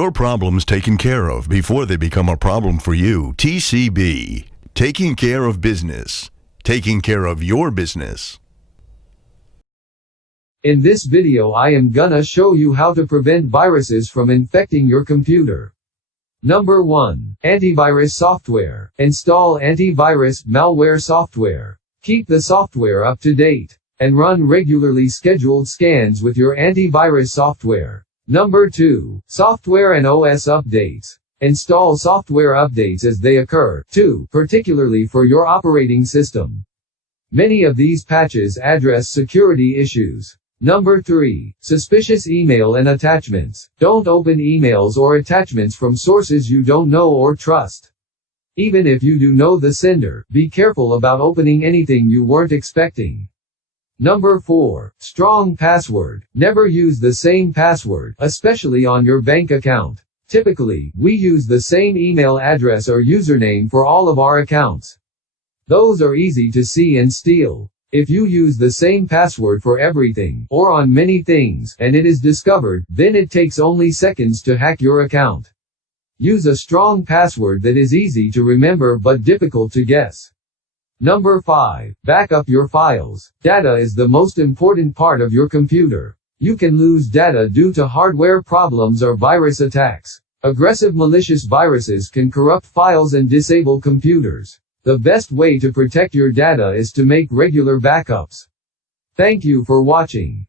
your problems taken care of before they become a problem for you. TCB. Taking care of business. Taking care of your business. In this video I am gonna show you how to prevent viruses from infecting your computer. Number 1. Antivirus software. Install antivirus malware software. Keep the software up to date, and run regularly scheduled scans with your antivirus software. Number 2. Software and OS updates. Install software updates as they occur, too, particularly for your operating system. Many of these patches address security issues. Number 3. Suspicious email and attachments. Don't open emails or attachments from sources you don't know or trust. Even if you do know the sender, be careful about opening anything you weren't expecting. Number 4. Strong password. Never use the same password, especially on your bank account. Typically, we use the same email address or username for all of our accounts. Those are easy to see and steal. If you use the same password for everything, or on many things, and it is discovered, then it takes only seconds to hack your account. Use a strong password that is easy to remember but difficult to guess. Number 5. Back up your files. Data is the most important part of your computer. You can lose data due to hardware problems or virus attacks. Aggressive malicious viruses can corrupt files and disable computers. The best way to protect your data is to make regular backups. Thank you for watching.